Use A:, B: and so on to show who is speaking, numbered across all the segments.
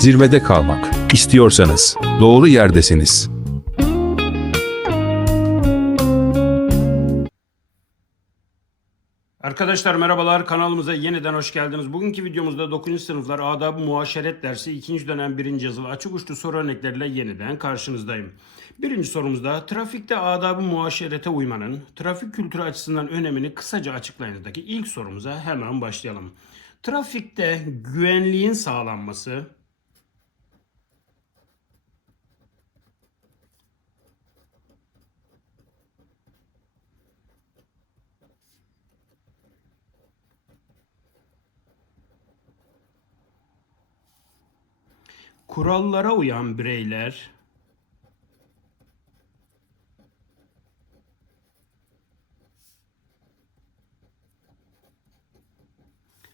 A: Zirvede kalmak istiyorsanız doğru yerdesiniz.
B: Arkadaşlar merhabalar kanalımıza yeniden hoş geldiniz. Bugünkü videomuzda 9. sınıflar adab muaşeret dersi 2. dönem 1. yazılı açık uçlu soru örnekleriyle yeniden karşınızdayım. Birinci sorumuzda trafikte adab-ı muaşerete uymanın trafik kültürü açısından önemini kısaca açıklayınızdaki ilk sorumuza hemen başlayalım. Trafikte güvenliğin sağlanması, kurallara uyan bireyler.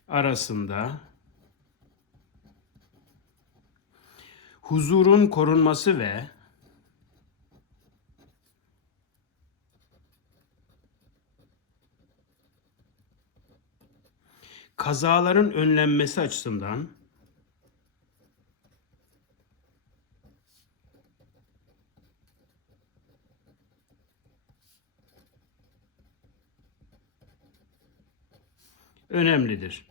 B: Arasında huzurun korunması ve kazaların önlenmesi açısından önemlidir.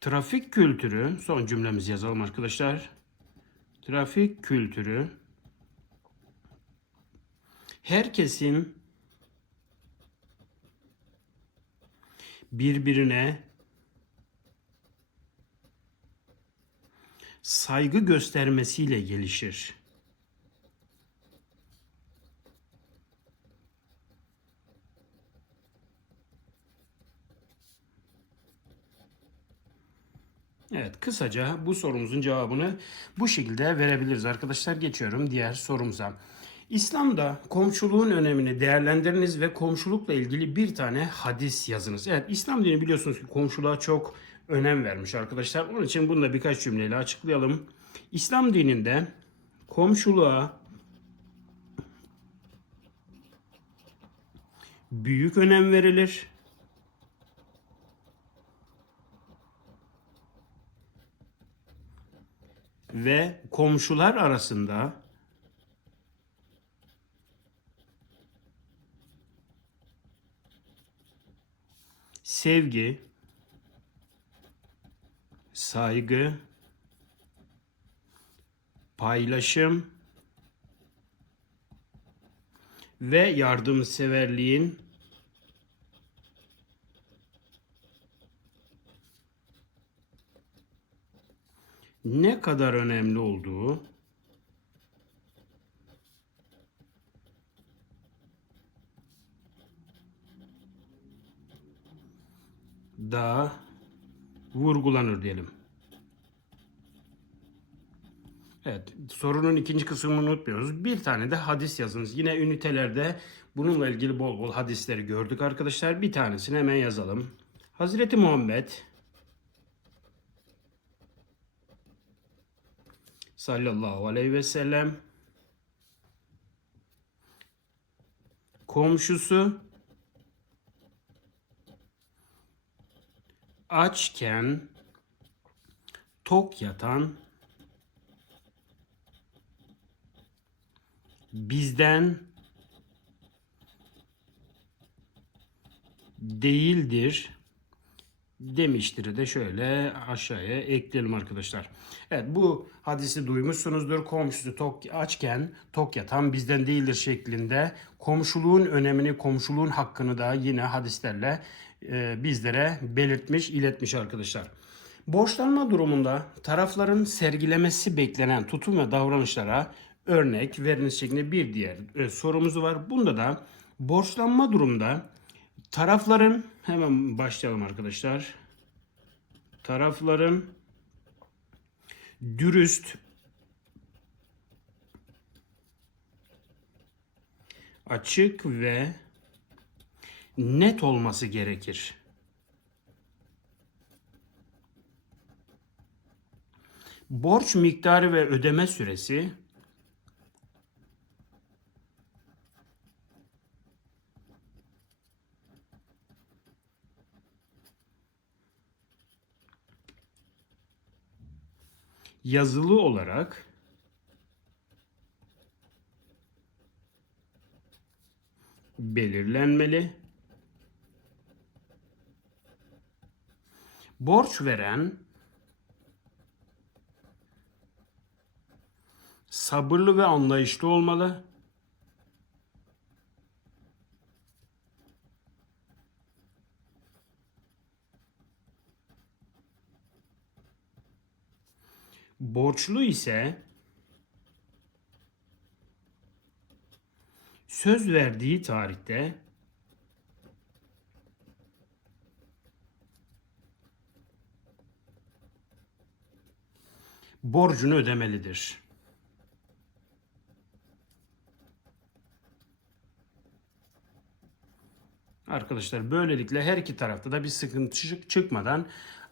B: Trafik kültürü, son cümlemizi yazalım arkadaşlar. Trafik kültürü herkesin birbirine saygı göstermesiyle gelişir. Evet, kısaca bu sorumuzun cevabını bu şekilde verebiliriz arkadaşlar. Geçiyorum diğer sorumuza. İslam'da komşuluğun önemini değerlendiriniz ve komşulukla ilgili bir tane hadis yazınız. Evet, İslam dini biliyorsunuz ki komşuluğa çok önem vermiş arkadaşlar. Onun için bunu da birkaç cümleyle açıklayalım. İslam dininde komşuluğa büyük önem verilir. Ve komşular arasında sevgi, saygı, paylaşım ve yardımseverliğin ne kadar önemli olduğu daha vurgulanır diyelim. Evet, sorunun ikinci kısmını unutmuyoruz. Bir tane de hadis yazınız. Yine ünitelerde bununla ilgili bol bol hadisleri gördük arkadaşlar. Bir tanesini hemen yazalım. Hazreti Muhammed sallallahu aleyhi ve sellem. Komşusu açken tok yatan bizden değildir demiştir de şöyle aşağıya ekleyelim arkadaşlar. Evet bu hadisi duymuşsunuzdur. Komşusu tok açken tok yatan bizden değildir şeklinde komşuluğun önemini, komşuluğun hakkını da yine hadislerle e, bizlere belirtmiş, iletmiş arkadaşlar. Borçlanma durumunda tarafların sergilemesi beklenen tutum ve davranışlara örnek veriniz şeklinde bir diğer e, sorumuz var. Bunda da borçlanma durumunda tarafların hemen başlayalım arkadaşlar. Tarafların dürüst açık ve net olması gerekir. Borç miktarı ve ödeme süresi yazılı olarak belirlenmeli. Borç veren sabırlı ve anlayışlı olmalı. Borçlu ise söz verdiği tarihte borcunu ödemelidir. Arkadaşlar böylelikle her iki tarafta da bir sıkıntı çık- çıkmadan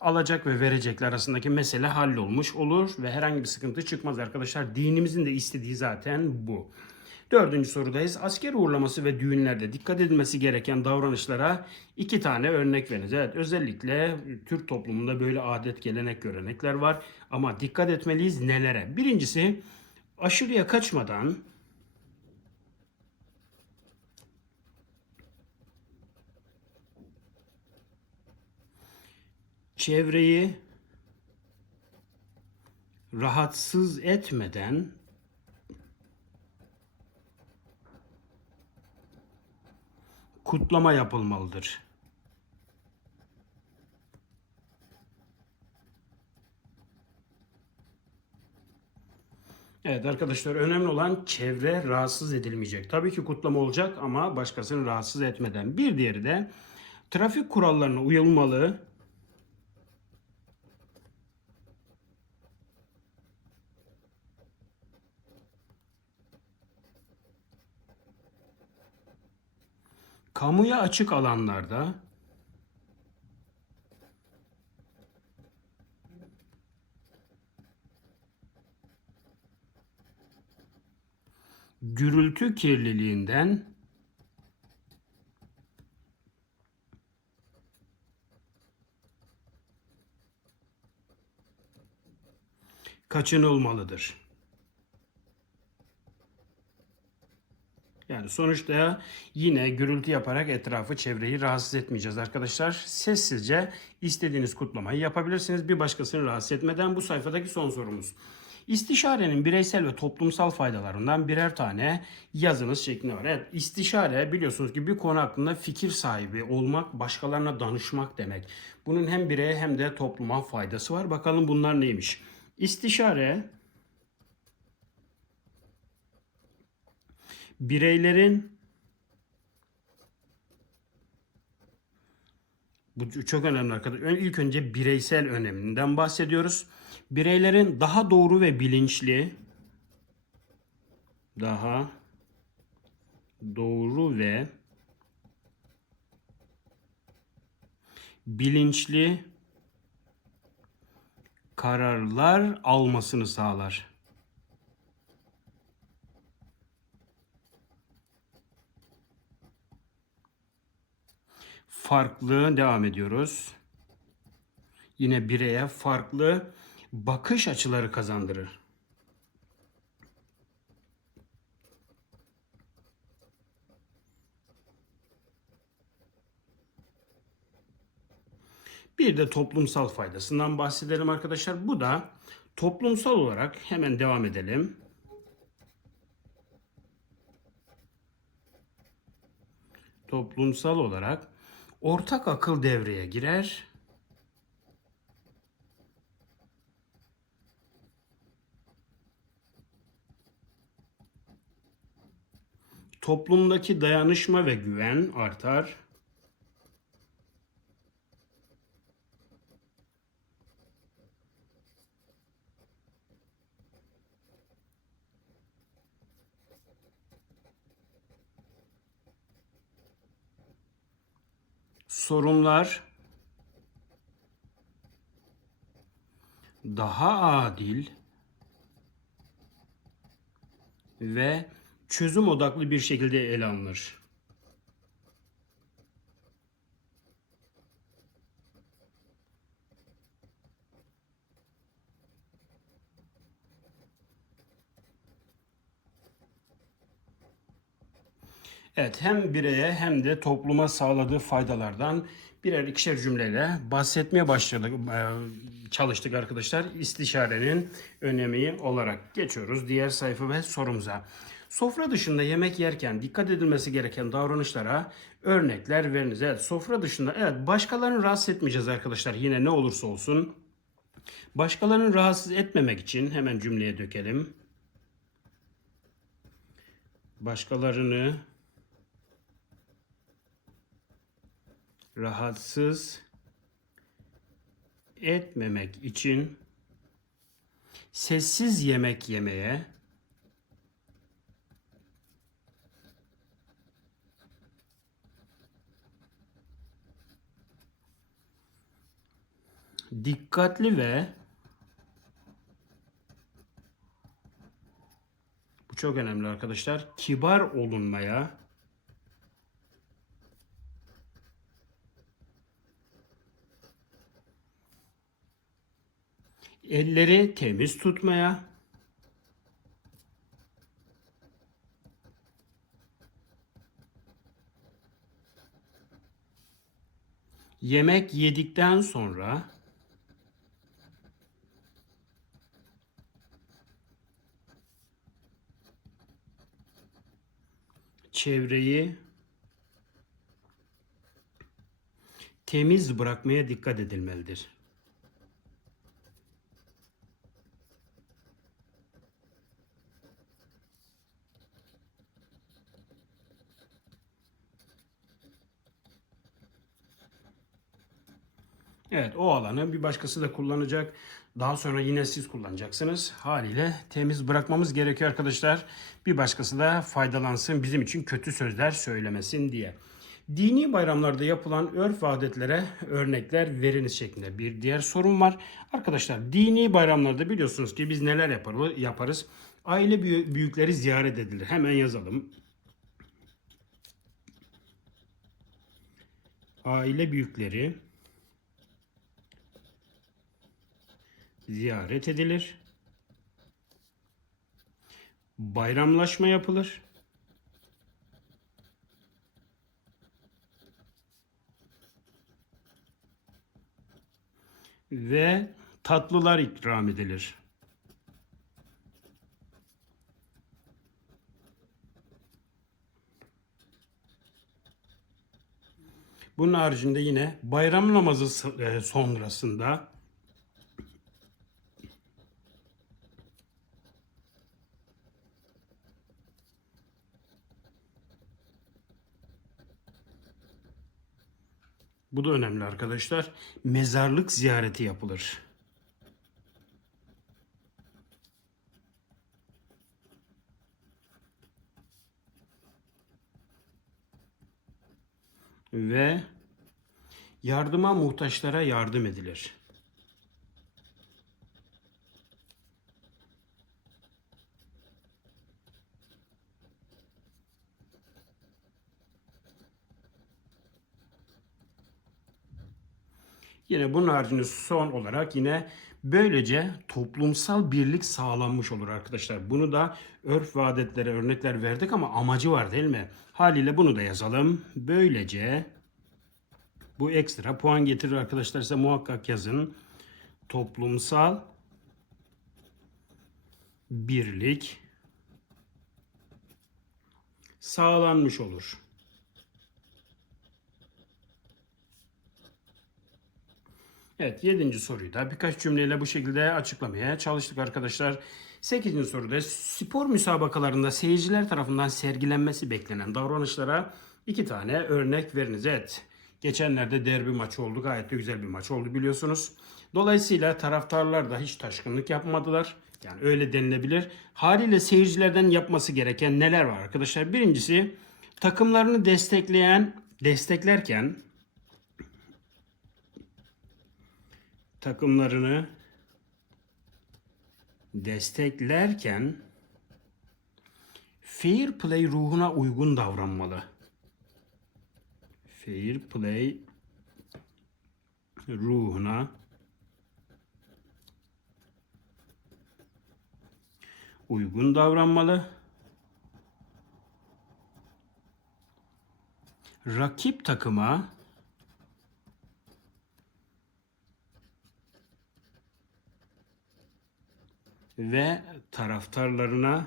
B: alacak ve verecekler arasındaki mesele hallolmuş olur ve herhangi bir sıkıntı çıkmaz arkadaşlar. Dinimizin de istediği zaten bu. Dördüncü sorudayız. Asker uğurlaması ve düğünlerde dikkat edilmesi gereken davranışlara iki tane örnek veriniz. Evet özellikle Türk toplumunda böyle adet, gelenek, görenekler var. Ama dikkat etmeliyiz nelere? Birincisi aşırıya kaçmadan çevreyi rahatsız etmeden kutlama yapılmalıdır. Evet arkadaşlar önemli olan çevre rahatsız edilmeyecek. Tabii ki kutlama olacak ama başkasını rahatsız etmeden. Bir diğeri de trafik kurallarına uyulmalı. Kamuya açık alanlarda gürültü kirliliğinden kaçınılmalıdır. Yani sonuçta yine gürültü yaparak etrafı, çevreyi rahatsız etmeyeceğiz arkadaşlar. Sessizce istediğiniz kutlamayı yapabilirsiniz. Bir başkasını rahatsız etmeden bu sayfadaki son sorumuz. İstişarenin bireysel ve toplumsal faydalarından birer tane yazınız şeklinde var. Evet, istişare biliyorsunuz ki bir konu hakkında fikir sahibi olmak, başkalarına danışmak demek. Bunun hem bireye hem de topluma faydası var. Bakalım bunlar neymiş? İstişare bireylerin bu çok önemli arkadaşlar. İlk önce bireysel öneminden bahsediyoruz. Bireylerin daha doğru ve bilinçli daha doğru ve bilinçli kararlar almasını sağlar. Farklı devam ediyoruz. Yine bireye farklı bakış açıları kazandırır. Bir de toplumsal faydasından bahsedelim arkadaşlar. Bu da toplumsal olarak hemen devam edelim. Toplumsal olarak ortak akıl devreye girer. Toplumdaki dayanışma ve güven artar. durumlar daha adil ve çözüm odaklı bir şekilde ele alınır. Evet hem bireye hem de topluma sağladığı faydalardan birer ikişer cümleyle bahsetmeye başladık, e, çalıştık arkadaşlar. İstişarenin önemi olarak geçiyoruz diğer sayfa ve sorumuza. Sofra dışında yemek yerken dikkat edilmesi gereken davranışlara örnekler veriniz. Evet sofra dışında evet başkalarını rahatsız etmeyeceğiz arkadaşlar yine ne olursa olsun. Başkalarını rahatsız etmemek için hemen cümleye dökelim. Başkalarını rahatsız etmemek için sessiz yemek yemeye dikkatli ve bu çok önemli arkadaşlar kibar olunmaya elleri temiz tutmaya yemek yedikten sonra çevreyi temiz bırakmaya dikkat edilmelidir. Evet o alanı bir başkası da kullanacak. Daha sonra yine siz kullanacaksınız. Haliyle temiz bırakmamız gerekiyor arkadaşlar. Bir başkası da faydalansın bizim için kötü sözler söylemesin diye. Dini bayramlarda yapılan örf ve adetlere örnekler veriniz şeklinde bir diğer sorun var. Arkadaşlar dini bayramlarda biliyorsunuz ki biz neler yapar- yaparız? Aile büyü- büyükleri ziyaret edilir. Hemen yazalım. Aile büyükleri ziyaret edilir. Bayramlaşma yapılır. Ve tatlılar ikram edilir. Bunun haricinde yine bayram namazı e, sonrasında Bu da önemli arkadaşlar. Mezarlık ziyareti yapılır. Ve yardıma muhtaçlara yardım edilir. Yine bunun haricinde son olarak yine böylece toplumsal birlik sağlanmış olur arkadaşlar. Bunu da örf ve adetlere örnekler verdik ama amacı var değil mi? Haliyle bunu da yazalım. Böylece bu ekstra puan getirir arkadaşlar ise muhakkak yazın. Toplumsal birlik sağlanmış olur. Evet 7. soruyu da birkaç cümleyle bu şekilde açıklamaya çalıştık arkadaşlar. 8. soruda spor müsabakalarında seyirciler tarafından sergilenmesi beklenen davranışlara iki tane örnek veriniz. Evet geçenlerde derbi maçı oldu gayet de güzel bir maç oldu biliyorsunuz. Dolayısıyla taraftarlar da hiç taşkınlık yapmadılar. Yani öyle denilebilir. Haliyle seyircilerden yapması gereken neler var arkadaşlar? Birincisi takımlarını destekleyen desteklerken takımlarını desteklerken fair play ruhuna uygun davranmalı. Fair play ruhuna uygun davranmalı. rakip takıma ve taraftarlarına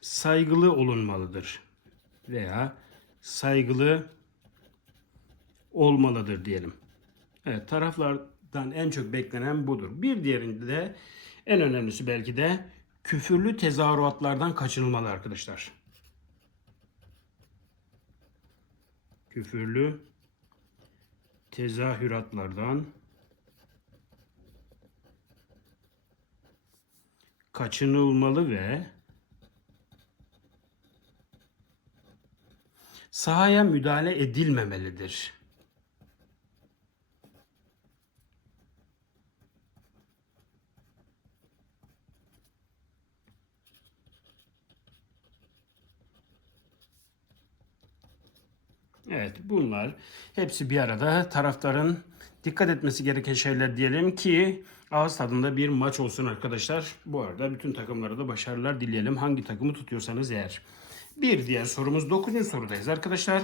B: saygılı olunmalıdır veya saygılı olmalıdır diyelim. Evet, taraflardan en çok beklenen budur. Bir diğerinde de en önemlisi belki de küfürlü tezahüratlardan kaçınılmalı arkadaşlar. Küfürlü tezahüratlardan kaçınılmalı ve sahaya müdahale edilmemelidir. Evet bunlar hepsi bir arada taraftarın dikkat etmesi gereken şeyler diyelim ki ağız tadında bir maç olsun arkadaşlar. Bu arada bütün takımlara da başarılar dileyelim. Hangi takımı tutuyorsanız eğer. Bir diğer sorumuz 9. sorudayız arkadaşlar.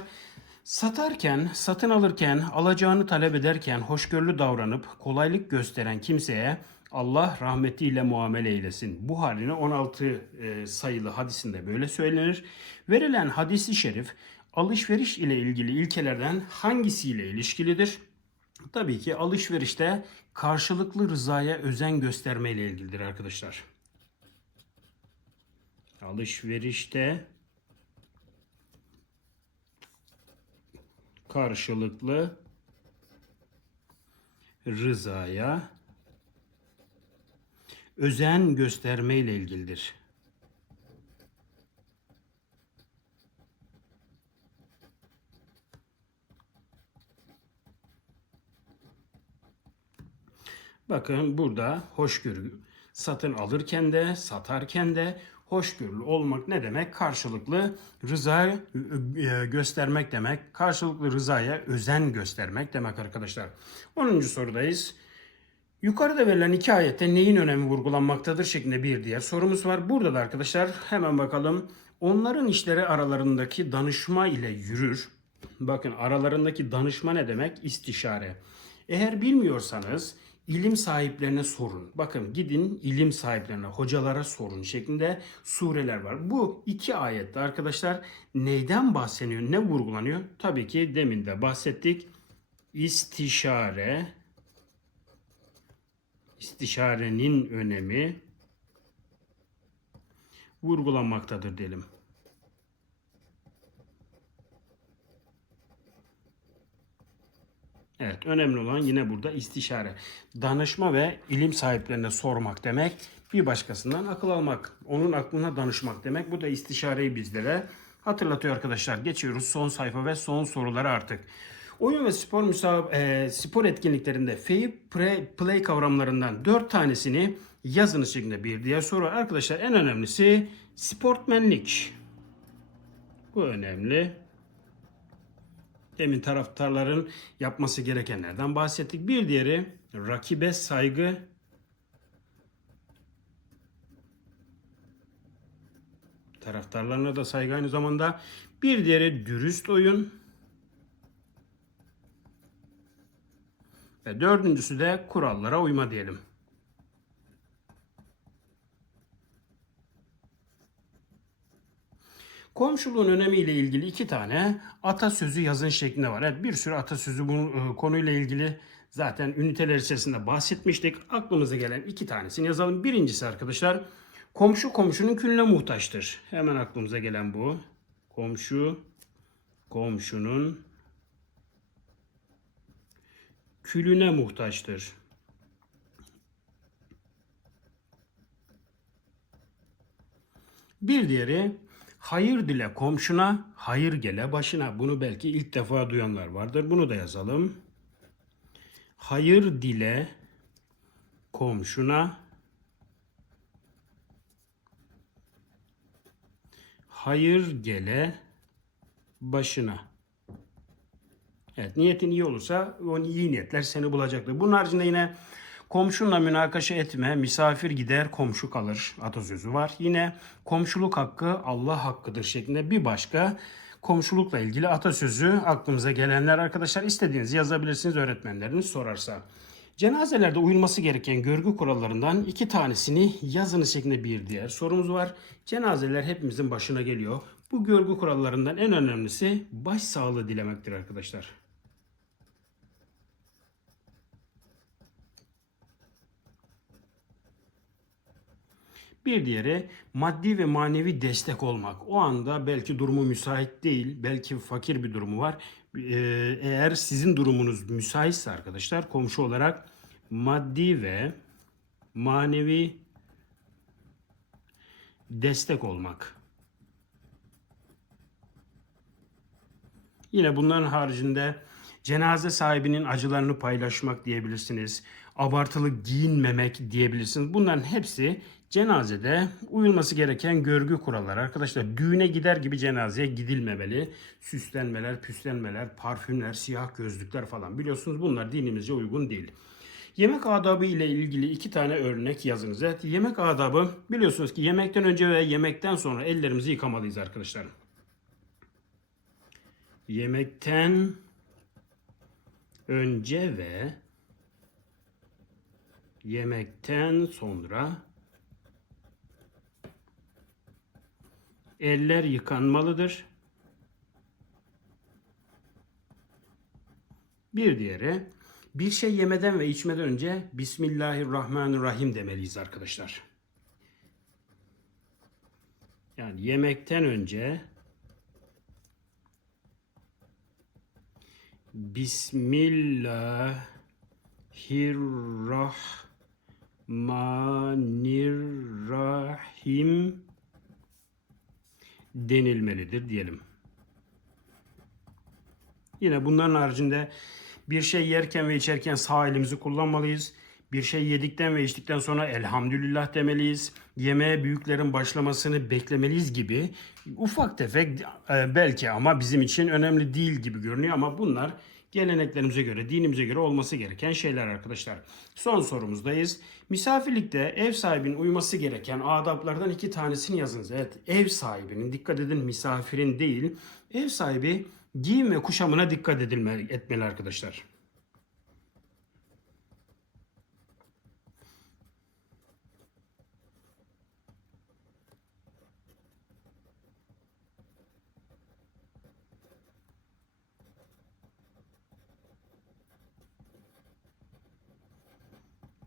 B: Satarken, satın alırken, alacağını talep ederken hoşgörülü davranıp kolaylık gösteren kimseye Allah rahmetiyle muamele eylesin. Bu haline 16 e, sayılı hadisinde böyle söylenir. Verilen hadisi şerif alışveriş ile ilgili ilkelerden hangisiyle ilişkilidir? Tabii ki alışverişte karşılıklı rızaya özen gösterme ile ilgilidir arkadaşlar. Alışverişte karşılıklı rızaya özen gösterme ile ilgilidir. Bakın burada hoşgörü satın alırken de satarken de hoşgörülü olmak ne demek? Karşılıklı rıza e, göstermek demek. Karşılıklı rızaya özen göstermek demek arkadaşlar. 10. sorudayız. Yukarıda verilen iki ayette neyin önemi vurgulanmaktadır şeklinde bir diğer sorumuz var. Burada da arkadaşlar hemen bakalım. Onların işleri aralarındaki danışma ile yürür. Bakın aralarındaki danışma ne demek? İstişare. Eğer bilmiyorsanız ilim sahiplerine sorun. Bakın gidin ilim sahiplerine, hocalara sorun şeklinde sureler var. Bu iki ayette arkadaşlar neyden bahsediyor, ne vurgulanıyor? Tabii ki demin de bahsettik. İstişare, istişarenin önemi vurgulanmaktadır diyelim. Evet, önemli olan yine burada istişare. Danışma ve ilim sahiplerine sormak demek. Bir başkasından akıl almak. Onun aklına danışmak demek. Bu da istişareyi bizlere hatırlatıyor arkadaşlar. Geçiyoruz son sayfa ve son sorulara artık. Oyun ve spor müsab e, spor etkinliklerinde fair play, kavramlarından 4 tanesini yazınız şeklinde bir diğer soru. Arkadaşlar en önemlisi sportmenlik. Bu önemli. Demin taraftarların yapması gerekenlerden bahsettik. Bir diğeri rakibe saygı. Taraftarlarına da saygı aynı zamanda. Bir diğeri dürüst oyun. Ve dördüncüsü de kurallara uyma diyelim. Komşuluğun önemiyle ilgili iki tane atasözü yazın şeklinde var. Evet bir sürü atasözü bu e, konuyla ilgili zaten üniteler içerisinde bahsetmiştik. Aklımıza gelen iki tanesini yazalım. Birincisi arkadaşlar komşu komşunun külüne muhtaçtır. Hemen aklımıza gelen bu. Komşu komşunun külüne muhtaçtır. Bir diğeri hayır dile komşuna, hayır gele başına. Bunu belki ilk defa duyanlar vardır. Bunu da yazalım. Hayır dile komşuna, hayır gele başına. Evet niyetin iyi olursa o iyi niyetler seni bulacaktır. Bunun haricinde yine Komşunla münakaşa etme, misafir gider, komşu kalır atasözü var. Yine komşuluk hakkı Allah hakkıdır şeklinde bir başka komşulukla ilgili atasözü aklımıza gelenler arkadaşlar istediğiniz yazabilirsiniz öğretmenleriniz sorarsa. Cenazelerde uyulması gereken görgü kurallarından iki tanesini yazını şeklinde bir diğer sorumuz var. Cenazeler hepimizin başına geliyor. Bu görgü kurallarından en önemlisi baş sağlığı dilemektir arkadaşlar. Bir diğeri maddi ve manevi destek olmak. O anda belki durumu müsait değil, belki fakir bir durumu var. Ee, Eğer sizin durumunuz müsaitse arkadaşlar komşu olarak maddi ve manevi destek olmak. Yine bunların haricinde cenaze sahibinin acılarını paylaşmak diyebilirsiniz. Abartılı giyinmemek diyebilirsiniz. Bunların hepsi cenazede uyulması gereken görgü kuralları. Arkadaşlar düğüne gider gibi cenazeye gidilmemeli. Süslenmeler, püslenmeler, parfümler, siyah gözlükler falan biliyorsunuz bunlar dinimizce uygun değil. Yemek adabı ile ilgili iki tane örnek yazınız. Evet, yemek adabı biliyorsunuz ki yemekten önce ve yemekten sonra ellerimizi yıkamalıyız arkadaşlar. Yemekten önce ve yemekten sonra eller yıkanmalıdır. Bir diğeri bir şey yemeden ve içmeden önce Bismillahirrahmanirrahim demeliyiz arkadaşlar. Yani yemekten önce Bismillahirrahmanirrahim denilmelidir diyelim. Yine bunların haricinde bir şey yerken ve içerken sağ elimizi kullanmalıyız. Bir şey yedikten ve içtikten sonra elhamdülillah demeliyiz. Yemeğe büyüklerin başlamasını beklemeliyiz gibi ufak tefek e, belki ama bizim için önemli değil gibi görünüyor ama bunlar geleneklerimize göre, dinimize göre olması gereken şeyler arkadaşlar. Son sorumuzdayız. Misafirlikte ev sahibinin uyması gereken adaplardan iki tanesini yazınız. Evet, ev sahibinin, dikkat edin misafirin değil, ev sahibi giyim ve kuşamına dikkat edilmeli, etmeli arkadaşlar.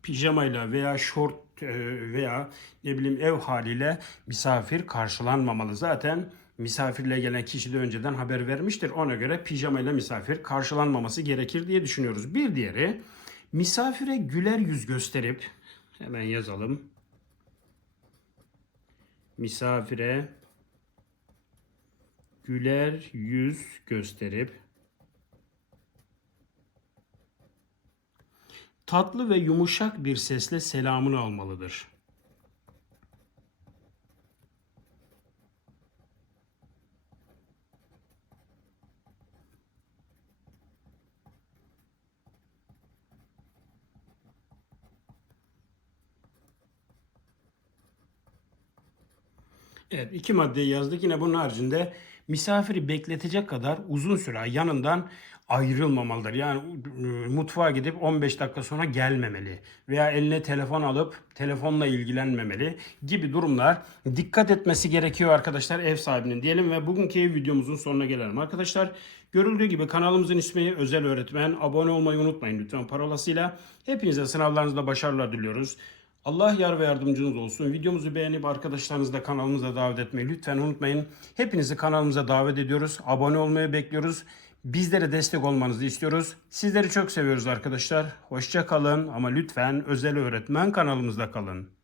B: Pijamayla veya şort e, veya ne bileyim ev haliyle misafir karşılanmamalı. Zaten misafirle gelen kişi de önceden haber vermiştir. Ona göre pijamayla misafir karşılanmaması gerekir diye düşünüyoruz. Bir diğeri misafire güler yüz gösterip hemen yazalım. Misafire güler yüz gösterip tatlı ve yumuşak bir sesle selamını almalıdır. Evet iki maddeyi yazdık. Yine bunun haricinde misafiri bekletecek kadar uzun süre yanından ayrılmamalıdır. Yani e, mutfağa gidip 15 dakika sonra gelmemeli veya eline telefon alıp telefonla ilgilenmemeli gibi durumlar dikkat etmesi gerekiyor arkadaşlar ev sahibinin diyelim ve bugünkü videomuzun sonuna gelelim arkadaşlar. Görüldüğü gibi kanalımızın ismi Özel Öğretmen. Abone olmayı unutmayın lütfen parolasıyla. Hepinize sınavlarınızda başarılar diliyoruz. Allah yar ve yardımcınız olsun. Videomuzu beğenip arkadaşlarınızı da kanalımıza davet etmeyi lütfen unutmayın. Hepinizi kanalımıza davet ediyoruz. Abone olmayı bekliyoruz. Bizlere destek olmanızı istiyoruz. Sizleri çok seviyoruz arkadaşlar. Hoşça kalın ama lütfen özel öğretmen kanalımızda kalın.